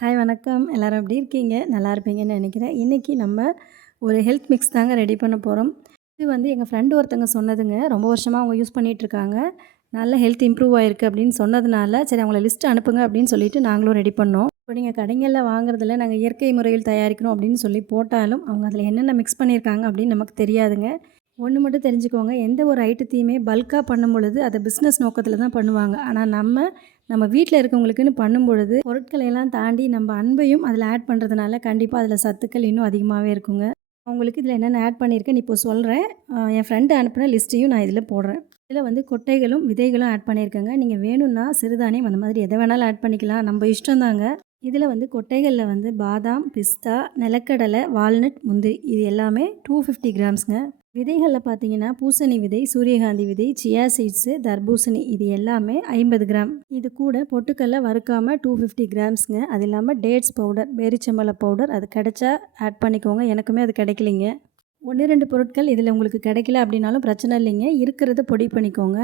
Hi வணக்கம். எல்லோரும் எப்படி இருக்கீங்க? நல்லா இருப்பீங்கன்னு நினைக்கிறேன். இன்றைக்கி நம்ம ஒரு ஹெல்த் மிக்ஸ் தாங்க ரெடி பண்ண போகிறோம் இது வந்து எங்கள் ஃப்ரெண்டு ஒருத்தங்க சொன்னதுங்க. ரொம்ப வருஷமாக அவங்க யூஸ் பண்ணிகிட்ருக்காங்க நல்ல ஹெல்த் இம்ப்ரூவ் ஆகிருக்கு அப்படின்னு சொன்னதுனால சரி அவங்கள லிஸ்ட் அனுப்புங்க அப்படின்னு சொல்லிட்டு நாங்களும் ரெடி பண்ணோம். இப்போ நீங்கள் கடைகளில் வாங்குறதுல நாங்கள் இயற்கை முறையில் தயாரிக்கிறோம் அப்படின்னு சொல்லி போட்டாலும் அவங்க அதில் என்னென்ன மிக்ஸ் பண்ணியிருக்காங்க அப்படின்னு நமக்கு தெரியாதுங்க. ஒன்று மட்டும் தெரிஞ்சுக்கோங்க. எந்த ஒரு ஐட்டத்தையுமே பல்காக பண்ணும் பொழுது அதை பிஸ்னஸ் நோக்கத்தில் தான் பண்ணுவாங்க. ஆனால் நம்ம நம்ம வீட்டில் இருக்கவங்களுக்குன்னு பண்ணும் பொழுது பொருட்களை எல்லாம் தாண்டி நம்ம அன்பையும் அதில் ஆட் பண்ணுறதுனால கண்டிப்பாக அதில் சத்துக்கள் இன்னும் அதிகமாகவே இருக்குங்க. அவங்களுக்கு இதில் என்னென்ன ஆட் பண்ணியிருக்கேன் இப்போ சொல்கிறேன் என் ஃப்ரெண்டு அனுப்பின லிஸ்ட்டையும் நான் இதில் போடுறேன். இதில் வந்து கொட்டைகளும் விதைகளும் ஆட் பண்ணியிருக்கேங்க நீங்கள் வேணும்னா சிறுதானியம் அந்த மாதிரி எதை வேணாலும் ஆட் பண்ணிக்கலாம். நம்ம இஷ்டம் தாங்க. இதில் வந்து கொட்டைகளில் வந்து பாதாம் பிஸ்தா நிலக்கடலை வால்நட் முந்திரி இது எல்லாமே டூ ஃபிஃப்டி கிராம்ஸுங்க விதைகளில் பார்த்தீங்கன்னா பூசணி விதை சூரியகாந்தி விதை சியா சீட்ஸு தர்பூசணி இது எல்லாமே ஐம்பது கிராம். இது கூட பொட்டுக்கல்ல வறுக்காமல் டூ ஃபிஃப்டி கிராம்ஸுங்க அது இல்லாமல் டேட்ஸ் பவுடர் பேரிச்சம்பளை பவுடர் அது கிடைச்சா ஆட் பண்ணிக்கோங்க. எனக்குமே அது கிடைக்கலிங்க. ஒன்று ரெண்டு பொருட்கள் இதில் உங்களுக்கு கிடைக்கல அப்படின்னாலும் பிரச்சனை இல்லைங்க. இருக்கிறத பொடி பண்ணிக்கோங்க.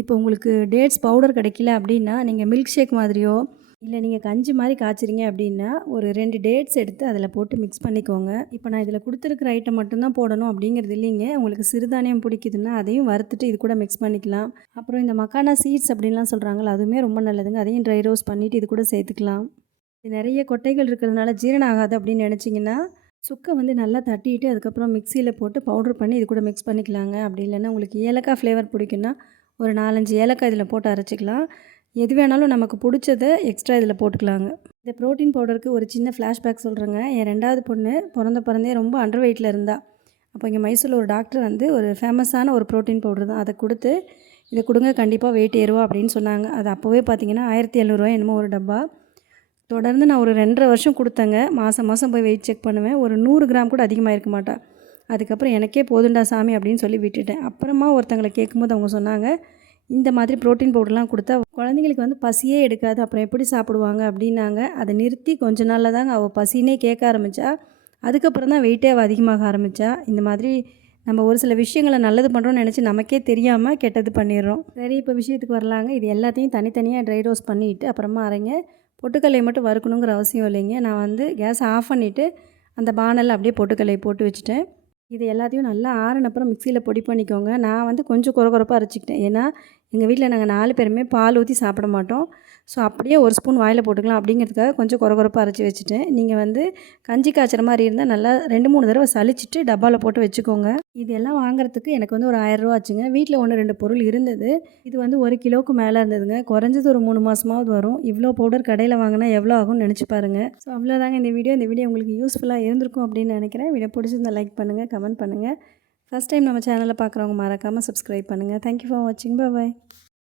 இப்போ உங்களுக்கு டேட்ஸ் பவுடர் கிடைக்கல அப்படின்னா நீங்கள் மில்க் ஷேக் மாதிரியோ இல்லை நீங்கள் கஞ்சி மாதிரி காய்ச்சிறீங்க அப்படின்னா ஒரு ரெண்டு டேட்ஸ் எடுத்து அதில் போட்டு மிக்ஸ் பண்ணிக்கோங்க. இப்போ நான் இதில் கொடுத்துருக்குற ஐட்டம் மட்டும்தான் போடணும் அப்படிங்கிறது இல்லைங்க. உங்களுக்கு சிறுதானியம் பிடிக்குதுன்னா அதையும் வறுத்துட்டு இது கூட மிக்ஸ் பண்ணிக்கலாம். அப்புறம் இந்த மக்கானா சீட்ஸ் அப்படின்லாம் சொல்கிறாங்களா அதுவுமே ரொம்ப நல்லதுங்க. அதையும் ட்ரை ரோஸ் பண்ணிவிட்டு இது கூட சேர்த்துக்கலாம். இது நிறைய கொட்டைகள் இருக்கிறதுனால ஜீரணம் ஆகாது அப்படின்னு நினச்சிங்கன்னா சுக்கை வந்து நல்லா தட்டிட்டு அதுக்கப்புறம் மிக்சியில் போட்டு பவுட்ரு பண்ணி இது கூட மிக்ஸ் பண்ணிக்கலாங்க. அப்படி இல்லைன்னா உங்களுக்கு ஏலக்காய் ஃப்ளேவர் பிடிக்குன்னா ஒரு நாலஞ்சு ஏலக்காய் இதில் போட்டு அரைச்சிக்கலாம். எது வேணாலும் நமக்கு பிடிச்சத எக்ஸ்ட்ரா இதில் போட்டுக்கலாங்க. இந்த ப்ரோட்டீன் பவுடருக்கு ஒரு சின்ன ஃப்ளாஷ்பேக் சொல்கிறேங்க என் ரெண்டாவது பொண்ணு பிறந்த பிறந்தே ரொம்ப அண்டர் வெயிட்டில் இருந்தாள் அப்போ இங்கே மைசூரில் ஒரு டாக்டர் வந்து ஒரு ஃபேமஸான ஒரு ப்ரோட்டீன் பவுடர் தான். அதை கொடுத்து இதை கொடுங்க கண்டிப்பாக வெயிட் ஏறுவா அப்படின்னு சொன்னாங்க. அது அப்போவே பார்த்தீங்கன்னா ஆயிரத்தி எழுநூறுவா என்னமோ ஒரு டப்பா. தொடர்ந்து நான் ஒரு ரெண்டரை வருஷம் கொடுத்தேங்க. மாதம் மாதம் போய் வெயிட் செக் பண்ணுவேன். ஒரு நூறு கிராம் கூட அதிகமாக இருக்க மாட்டேன் அதுக்கப்புறம் எனக்கே போதுண்டா சாமி அப்படின்னு சொல்லி விட்டுட்டேன். அப்புறமா ஒருத்தங்களை கேட்கும்போது அவங்க சொன்னாங்க இந்த மாதிரி ப்ரோட்டீன் பவுடர்லாம் கொடுத்தா குழந்தைங்களுக்கு வந்து பசியே எடுக்காது. அப்புறம் எப்படி சாப்பிடுவாங்க அப்படின்னாங்க. அதை நிறுத்தி கொஞ்ச நாளில் தாங்க அவள் பசினே கேட்க ஆரம்பித்தா அதுக்கப்புறம் தான் வெயிட்டே அவள் அதிகமாக ஆரம்பித்தா இந்த மாதிரி நம்ம ஒரு சில விஷயங்களை நல்லது பண்ணுறோம்னு நினச்சி நமக்கே தெரியாமல் கெட்டது பண்ணிடுறோம். சரி இப்போ விஷயத்துக்கு வரலாங்க. இது எல்லாத்தையும் தனித்தனியாக ட்ரை ரோஸ் பண்ணிவிட்டு அப்புறமா அரைங்க. பொட்டுக்கல்லை மட்டும் வறுக்கணுங்கிற அவசியம் இல்லைங்க. நான் வந்து கேஸ் ஆஃப் பண்ணிவிட்டு அந்த பானலில் அப்படியே பொட்டுக்கல்லை போட்டு வச்சுட்டேன். இது எல்லாத்தையும் நல்லா ஆறினப்புறம் மிக்சியில் பொடி பண்ணிக்கோங்க. நான் வந்து கொஞ்சம் குறகுறப்பாக அரைச்சிக்கிட்டேன். ஏன்னா எங்கள் வீட்டில் நாங்கள் நாலு பேருமே பால் ஊற்றி சாப்பிட மாட்டோம். ஸோ அப்படியே ஒரு ஸ்பூன் வாயில் போட்டுக்கலாம் அப்படிங்கிறதுக்காக கொஞ்சம் குறகுறப்பாக அரைச்சி வச்சுட்டேன். நீங்கள் வந்து கஞ்சி காய்ச்சற மாதிரி இருந்தால் நல்லா ரெண்டு மூணு தடவை சளிச்சிட்டு டப்பாவில் போட்டு வச்சுக்கோங்க. இது எல்லாம் வாங்குறதுக்கு எனக்கு வந்து ஒரு ஆயிரரூவா ஆச்சுங்க. வீட்டில் ஒன்று ரெண்டு பொருள் இருந்தது. இது வந்து ஒரு கிலோவுக்கு மேலே இருந்ததுங்க. குறைஞ்சது ஒரு மூணு மாதமாவது வரும். இவ்வளோ பவுடர் கடையில் வாங்கினா எவ்வளோ ஆகும்னு நினச்சி பாருங்கள் ஸோ அவ்வளோதாங்க இந்த வீடியோ. இந்த வீடியோ உங்களுக்கு யூஸ்ஃபுல்லாக இருந்திருக்கும் அப்படின்னு நினைக்கிறேன். வீடியோ பிடிச்சிருந்தா லைக் பண்ணுங்கள் கமெண்ட் பண்ணுங்கள் ஃபஸ்ட் டைம் நம்ம சேனலில் பார்க்குறவங்க மறக்காமல் சப்ஸ்கிரைப் பண்ணுங்கள் தேங்க்யூ ஃபார் வாட்சிங் பாய்